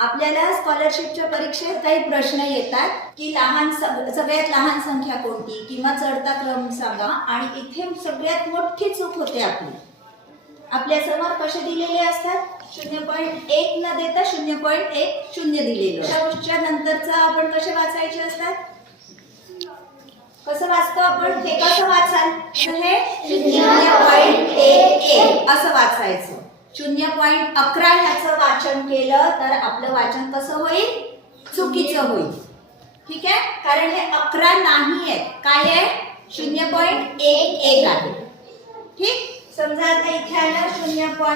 आपल्याला स्कॉलरशिपच्या परीक्षेत काही प्रश्न येतात की सगळ्यात लहान संख्या कोणती किंवा चढता क्रम सांगा, आणि इथे सगळ्यात मोठी चूक होते आपल्या समोर कसे दिलेले असतात 0.1 न देता 0.10 दिलेलं. अशा नंतरचा आपण कसे वाचायचे असतात, कसं वाचतो आपण, हे कसं वाचाल, हे 0.11 असं वाचायचं. 0.11 ह्याचं वाचन केलं तर आपलं वाचन कसं होईल, चुकीचं होईल. ठीक आहे, कारण हे 11 नाही आहे, काय आहे 0.11 आहे. ठीक, समजा आता इथे आलं 0.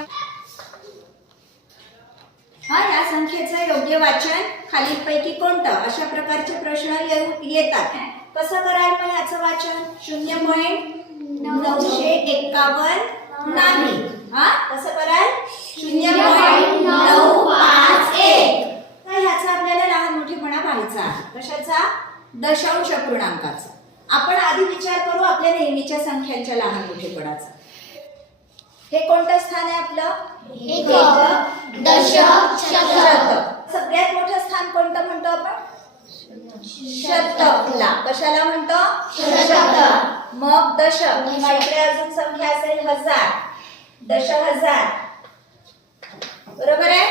या संख्येचं योग्य वाचन खालीलपैकी कोणतं, अशा प्रकारचे प्रश्न येतात. कसं कराल मग याचं वाचन, 0.951 नाही. कसं कराल, 0.951. तर ह्याचा आपल्याला लहान मोठेपणा पाहायचा आहे. कशाचा, दशांश अपूर्णांकाचा. आपण आधी विचार करू आपल्या नेहमीच्या संख्यांच्या लहान मोठेपणाचा. हे कोणतं स्थान आहे आपलं, शतक. सगळ्यात मोठं स्थान कोणतं म्हणतो आपण, शतकला. कशाला म्हणतो, शतक. मग दशक, किंवा इकडे अजून संख्या असेल 1000, 10,000. बरोबर आहे.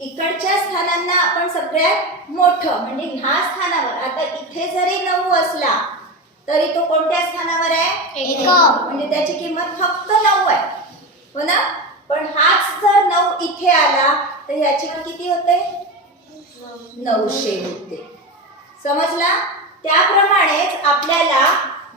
इकडच्या स्थानांना आपण सगळ्यात मोठं म्हणजे ह्या स्थानावर, आता इथे जरी 9 असला तरी तो कोणत्या स्थानावर आहे, म्हणजे त्याची किंमत फक्त 9 आहे, हो ना. पण हाच जर 9 इथे आला तर याची किती होते, 900 होते. समजला. त्याप्रमाणेच आपल्याला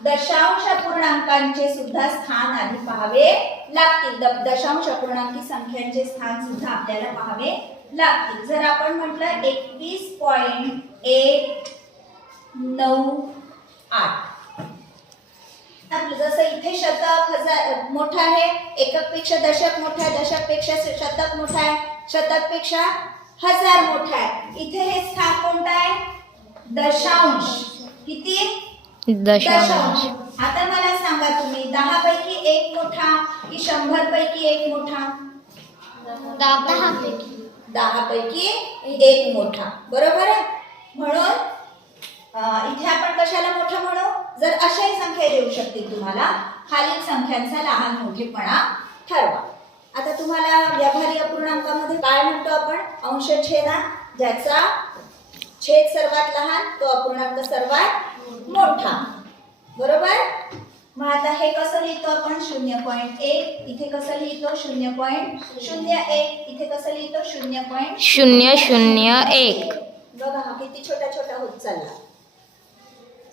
दशांश अपूर्णांकांचे सुद्धा स्थान आधी पाहावे लागतील. दशांश अपूर्णांकी संख्यांचे स्थान सुद्धा आपल्याला पाहावे लागतील. जर आपण म्हटलं 21.198, जसं इथे शतक, हजार मोठा आहे, एककपेक्षा दशक मोठा आहे, दशकपेक्षा शतक मोठा आहे, शतकपेक्षा 1000 मोठा आहे. इथे हे स्थान कोणतं आहे, दशांश. किती, दशांश. आता मला सांगा तुम्ही 10 पैकी 1 मोठा की 100 पैकी 1 मोठा, 10 पैकी 1 मोठा. बरोबर आहे. म्हणून इथे आपण कशाला मोठा म्हणू, जर अशाही संख्या देऊ शकतील तुम्हाला, खालील संख्यांचा लहान मोठेपणा ठरवा. आता तुम्हाला व्यावहारिक अपूर्णांकामध्ये काय म्हणतो आपण, अंश छेदांक. ज्याचा छेद सर्वात लहान तो अपूर्णांक सर्वात मोठा. बरोबर. मग आता हे कसं लिहितो आपण, 0.1, इथे कसं लिहितो 0.01, इथे कसं लिहितो 0.001. बघा हा किती छोटा छोटा होत चालला.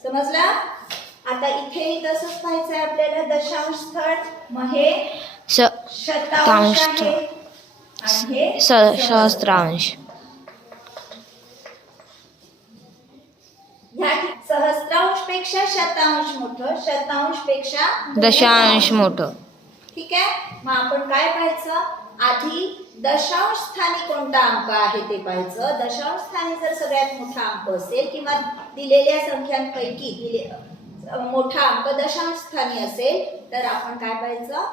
समजला. आता इथे तसंच पाहायचं आहे आपल्याला, दशांश स्थळ. मग हे शतांश आहे आणि हे सहस्त्रांश. सहस्त्रांश पेक्षा शतांश मोठं, शतांश पेक्षा दशांश मोठं. ठीक आहे. मग आपण काय पाहायचं, आधी दशांश स्थानी कोणता अंक आहे ते पाहायचं. दशांश स्थानी जर सगळ्यात मोठा अंक असेल किंवा दिलेल्या संख्यांपैकी मोठा अंक दशांश स्थानी असेल तर आपण काय पाहायचं,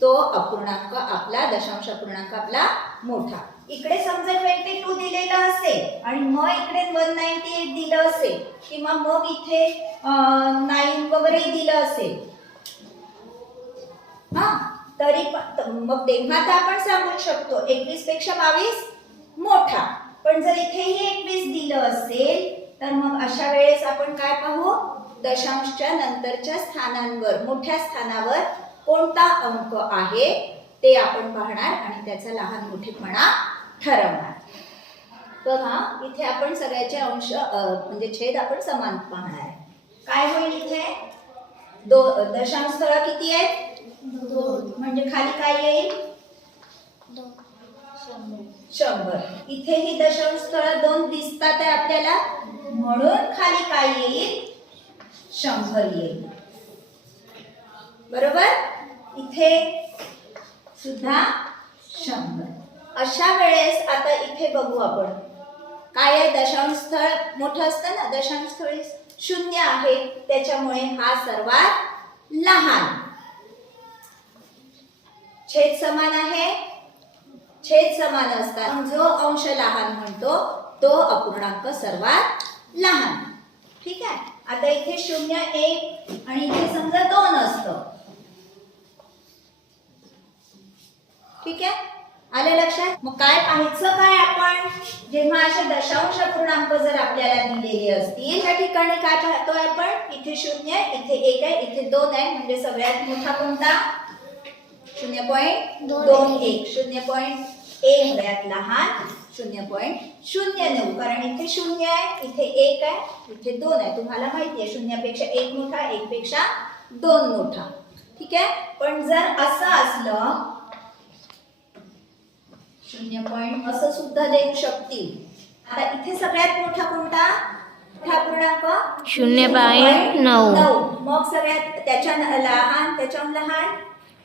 तो अपूर्णांक आपला, दशांश अपूर्णांक आपला मोठा. इकडे समजा 22 दिलेलं असेल आणि मग इकडे 198 दिलं असेल किंवा मग इथे 9 वगैरे दिलं असेल, तरी मग तेव्हा तर आपण सांगू शकतो 21 पेक्षा 22 मोठा. पण जर इथेही 21 दिलं असेल तर मग अशा वेळेस आपण काय पाहू, दशांशच्या नंतरच्या स्थानांवर, मोठ्या स्थानावर कोणता अंक आहे ते आपण पाहणार आणि त्याचा लहान मोठेपणा ठरवणार. बघा इथे आपण सगळ्याचे अंश म्हणजे छेद आपण समान पाहणार. काय होईल इथे, दशांश स्थळ किती आहेत, 2. म्हणजे खाली काय येईल, 100. इथेही दशांश स्थळ 2 दिसतात आहे आपल्याला, म्हणून खाली काय येईल, 100 येईल. बरोबर. इथे सुद्धा 100. अशा वेळेस आता इथे बघू आपण काय आहे, दशांश स्थळ मोठं असतं ना, दशांश स्थळ 0 आहे, त्याच्यामुळे हा सर्वात लहान. छेद समान आहे, छेद समान असतात. जो अंश लहान म्हणतो तो अपूर्णांक सर्वात लहान. ठीक आहे. आता इथे 0, 1 आणि इथे समजा 2 असतं. ठीक आहे. आलं लक्षात? मग काय पाहायचं काय आपण जेव्हा असे दशांश अपूर्णांक जर आपल्याला दिलेले असतील त्या ठिकाणी काय पाहतोय आपण? इथे 0 आहे, इथे 1 आहे, इथे 2 आहे. म्हणजे सगळ्यात मोठा कोणता? 0.21. 0.1 सगळ्यात लहान 0.09. कारण इथे 0 आहे, इथे 1 आहे, इथे 2 आहे. तुम्हाला माहिती आहे 0 पेक्षा 1 मोठा, 1 पेक्षा 2 मोठा. ठीक आहे. पण जर असं असलं 0. असं सुद्धा देऊ शकतील. आता इथे सगळ्यात मोठा कोणता? मोठा पूर्णांक 0.9. मग सगळ्यात त्याच्या लहान, त्याच्याहून लहान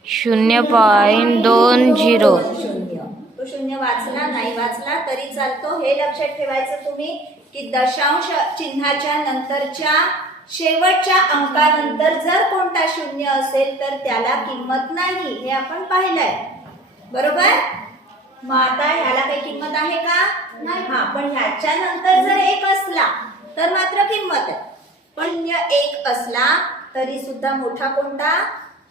0.20. तो 0 वाचला नाही वाचला तरी चालतो. हे लक्षात ठेवायचं तुम्ही की दशांश चिन्हाच्या नंतरच्या शेवटच्या अंकानंतर जर कोणता 0 असेल तर त्याला किंमत नाही. हे आपण पाहिलंय. बरोबर. मग आता ह्याला काही किंमत आहे का? नाही. हा, पण ह्याच्या नंतर जर 1 असला तर मात्र किंमत आहे. पण 1 असला तरी सुद्धा मोठा कोणता?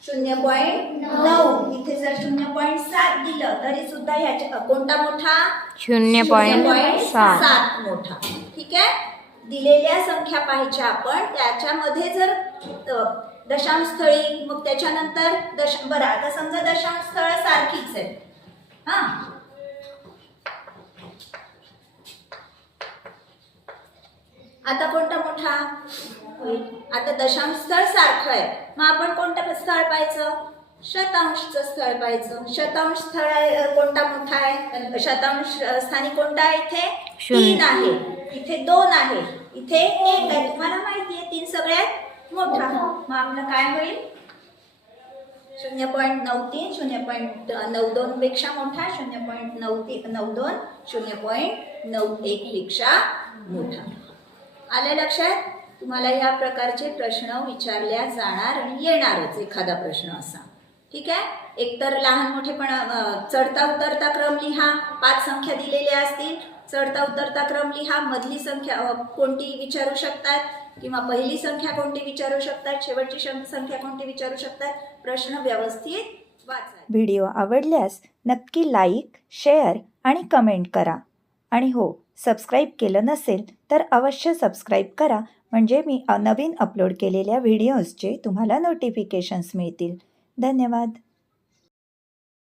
0.9. इथे जर 0.7 दिलं तरी सुद्धा ह्याच्या कोणता मोठा? 0.7 मोठा. ठीक आहे. दिलेल्या संख्या पाहायच्या आपण. त्याच्यामध्ये जर दशांश स्थळी मग त्याच्यानंतर बरं आता समजा दशांश स्थळ सारखीच आहे. हा, आता कोणता मोठा? आता दशांश स्थळ सारखं आहे. मग आपण कोणतं स्थळ पाहायचं? शतांशचं स्थळ पाहायचं. शतांश स्थळ कोणता मोठा आहे? शतांश स्थानी कोणता आहे? इथे 3 आहे, इथे 2 आहे, इथे 1 आहे. तुम्हाला माहिती आहे 3 सगळ्यात मोठा. मग आपलं काय होईल? 0.93 0.92 पेक्षा मोठा, 0.92 0.91 पेक्षा मोठा. आलं लक्षात? तुम्हाला या प्रकारचे प्रश्न विचारल्या जाणार आणि येणारच एखादा प्रश्न असा. ठीक आहे. एकतर लहान मोठेपण चढता उतरता क्रम लिहा. 5 संख्या दिलेल्या असतील, चढता उतरता क्रम लिहा. मधली संख्या कोणती विचारू शकतात किंवा पहिली संख्या कोणती विचारू शकतात, शेवटची संख्या कोणती विचारू शकतात. प्रश्न व्यवस्थित वाचा. व्हिडिओ आवडल्यास नक्की लाईक, शेअर आणि कमेंट करा. आणि हो, सबस्क्राईब केलं नसेल तर अवश्य सबस्क्राईब करा. म्हणजे मी नवीन अपलोड केलेल्या व्हिडिओजचे तुम्हाला नोटिफिकेशन्स मिळतील. धन्यवाद.